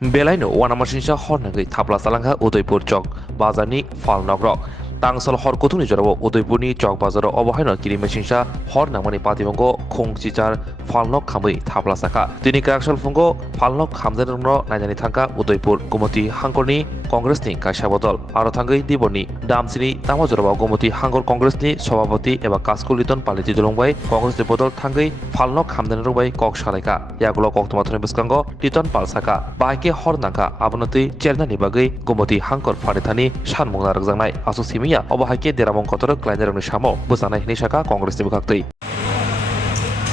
बेलायनो वानामासिंसा हरनागै थाब्ला सालांहा उदयपुर चक बाजारनि फालनग्रक तांसल हर कुथुनि जराव उदयपुरनि चक बाजाराव अबहायनो किरिमेसिंसा हर नांमानि पातिबंगो खोंचिचार फालनक खामै थाब्ला साखा दिनै क्राकसल फुंगो फालनक खामदेननो नायनानै थांगा उदयपुर गुमति हांगरनि कंग्रेसनि कायसाबो दल आरो थांगै दिबरनि दामसिनि तामा जराव गुमति हांगर कंग्रेसनि सभापति एबा कास्कुलितन पालिति दलंबाय कंग्रेसनि बदल थांगै फालनक खामदेनरोबाय कक सालायका यागुलो कक्तमाथनि बिस्कांगो टिटन पालसाका बाइके हर नांगा आबनति चेरनानि बागै गुमति हांकर फारिथानि सानमुंना रगजांनाय आसु सिमिया अबहायके देरामं कतर क्लाइनारनि सामो बोजानाय हिनि शाखा कंग्रेसनि बिखाक्तै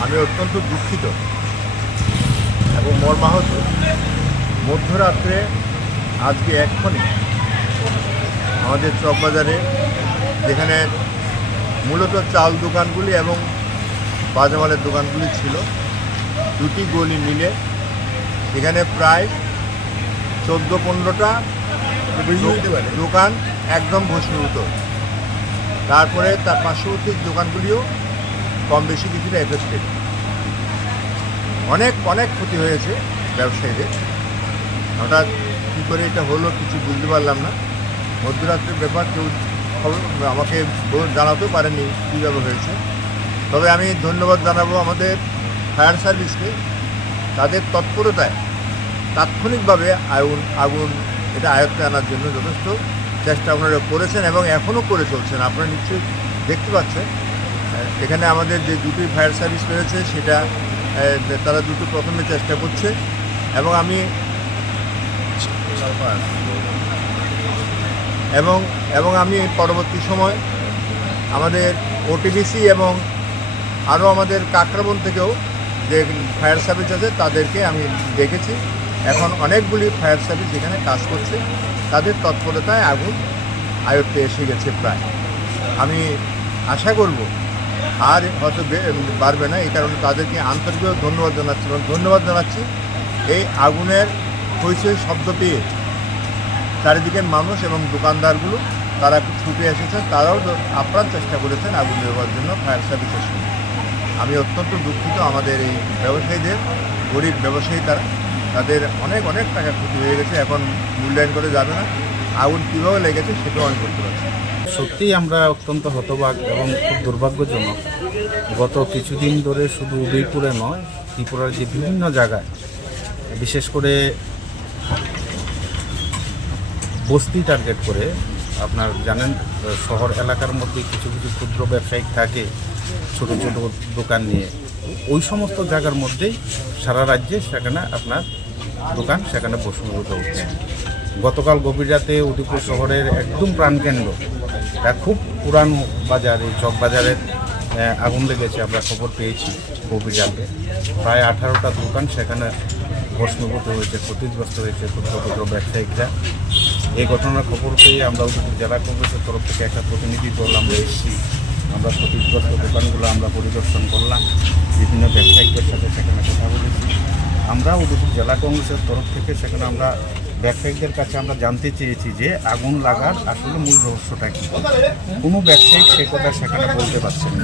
আমি অত্যন্ত দুঃখিত এবং মর্মাহত মধ্যরাত্রে আজকে এক্ষণে আমাদের চকবাজারে যেখানে মূলত চাল দোকানগুলি এবং বাজামালের দোকানগুলি ছিল দুটি গলি মিলে এখানে প্রায় 14-15টা দোকান একদম ভস্মীভূত। তারপরে তার পার্শ্ববর্তী দোকানগুলিও কম বেশি কিছুটা এফেক্টেড। অনেক ক্ষতি হয়েছে ব্যবসায়ীদের। হঠাৎ কী করে এটা হলো কিছু বুঝতে পারলাম না। মধ্যরাত্রের ব্যাপার কেউ খবর আমাকে জানাতেও পারেনি কীভাবে হয়েছে। তবে আমি ধন্যবাদ জানাবো আমাদের ফায়ার সার্ভিসকে, তাদের তৎপরতায় তাৎক্ষণিকভাবে আগুন এটা আয়ত্তে আনার জন্য যথেষ্ট চেষ্টা আপনারা করেছেন এবং এখনও করে চলছেন। আপনারা নিশ্চয়ই দেখতে পাচ্ছেন এখানে আমাদের যে দুটি ফায়ার সার্ভিস রয়েছে সেটা তারা দুটো প্রথমে চেষ্টা করছে এবং আমি পরবর্তী সময় আমাদের ওটিডিসি এবং আরও আমাদের কাকরাবন থেকেও যে ফায়ার সার্ভিস আছে তাদেরকে আমি দেখেছি। এখন অনেকগুলি ফায়ার সার্ভিস এখানে কাজ করছে, তাদের তৎপরতায় আগুন আয়ত্তে এসে গেছে প্রায়। আমি আশা করব আর হয়তো বাড়বে না, এই কারণে তাদেরকে আন্তরিকভাবে ধন্যবাদ জানাচ্ছি। এই আগুনের হইচই শব্দ পেয়ে চারিদিকের মানুষ এবং দোকানদারগুলো তারা ছুটে এসেছেন, তারাও আপ্রাণ চেষ্টা করেছেন আগুন নেওয়ার জন্য ফায়ার সার্ভিসের সঙ্গে। আমি অত্যন্ত দুঃখিত আমাদের এই ব্যবসায়ীদের, গরিব ব্যবসায়ী তাদের অনেক টাকা ক্ষতি হয়ে গেছে, এখন মূল্যায়ন করে যাবে না। আগুন কীভাবে লেগেছে সেটাও আমি করতে পারছি। সত্যিই আমরা অত্যন্ত হতবাক এবং খুব দুর্ভাগ্যজনক। গত কিছুদিন ধরে শুধু উদয়পুরে নয়, ত্রিপুরার যে বিভিন্ন জায়গায়, বিশেষ করে বস্তি টার্গেট করে, আপনার জানেন শহর এলাকার মধ্যে কিছু ক্ষুদ্র ব্যবসায়িক থাকে ছোট দোকান নিয়ে, ওই সমস্ত জায়গার মধ্যেই সারা রাজ্যে সেখানে আপনার দোকান সেখানে বসীভূত হচ্ছে। গতকাল গভীর রাতে উদয়পুর শহরের একদম প্রাণকেন্দ্র, খুব পুরানো বাজার, এই চক বাজারের আগুন লেগেছে। আমরা খবর পেয়েছি গভীর রাতে প্রায় 18টা দোকান সেখানে ভস্মীভূত হয়েছে, ক্ষতিগ্রস্ত হয়েছে ক্ষুদ্র ব্যবসায়িকরা। এই ঘটনার খবর পেয়ে আমরা উদয়পুর জেলা কংগ্রেসের তরফ থেকে একটা প্রতিনিধি দল আমরা এসেছি। আমরা ক্ষতিগ্রস্ত দোকানগুলো আমরা পরিদর্শন করলাম, বিভিন্ন ব্যবসায়িকদের সাথে সেখানে কথা বলেছি। আমরা উদয়পুর জেলা কংগ্রেসের তরফ থেকে সেখানে আমরা ব্যবসায়িকদের কাছে আমরা জানতে চেয়েছি যে আগুন লাগার আসলে মূল রহস্যটা কী। কোনো ব্যবসায়িক সে কথা সেখানে বলতে পারছেন না।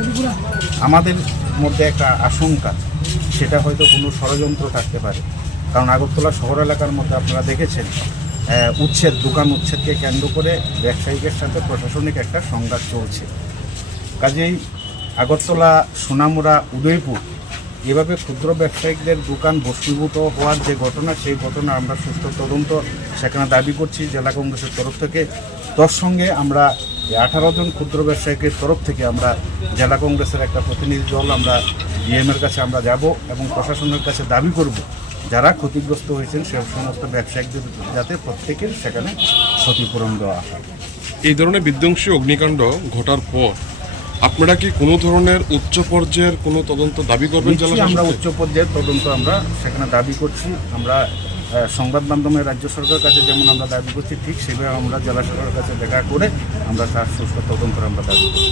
আমাদের মধ্যে একটা আশঙ্কা, সেটা হয়তো কোনো ষড়যন্ত্র থাকতে পারে। কারণ আগরতলা শহর এলাকার মধ্যে আপনারা দেখেছেন দোকান উচ্ছেদকে কেন্দ্র করে ব্যবসায়ীদের সাথে প্রশাসনিক একটা সংঘাত চলছে। কাজেই আগরতলা, সোনামুড়া, উদয়পুর এভাবে ক্ষুদ্র ব্যবসায়িকদের দোকান বস্মীভূত হওয়ার যে ঘটনা, সেই ঘটনা আমরা সুষ্ঠু তদন্ত সেখানে দাবি করছি জেলা কংগ্রেসের তরফ থেকে। তার সঙ্গে আমরা 18 জন ক্ষুদ্র ব্যবসায়িকের তরফ থেকে আমরা জেলা কংগ্রেসের একটা প্রতিনিধি দল আমরা ডিএমের কাছে আমরা যাব এবং প্রশাসনের কাছে দাবি করব যারা ক্ষতিগ্রস্ত হয়েছেন সে সমস্ত ব্যবসায়িকদের যাতে প্রত্যেকের সেখানে ক্ষতিপূরণ দেওয়া হয়। এই ধরনের বিধ্বংসী অগ্নিকাণ্ড ঘটার পর আপনারা কি কোনো ধরনের উচ্চ পর্যায়ের কোনো তদন্ত দাবি করবেন? আমরা উচ্চ পর্যায়ের তদন্ত আমরা সেখানে দাবি করছি। আমরা সংবাদ মাধ্যমে রাজ্য সরকারের কাছে যেমন আমরা দাবি করছি, ঠিক সেভাবে আমরা জেলা সরকারের কাছে দেখা করে আমরা তার সুষ্ঠু তদন্তের আমরা দাবি করছি।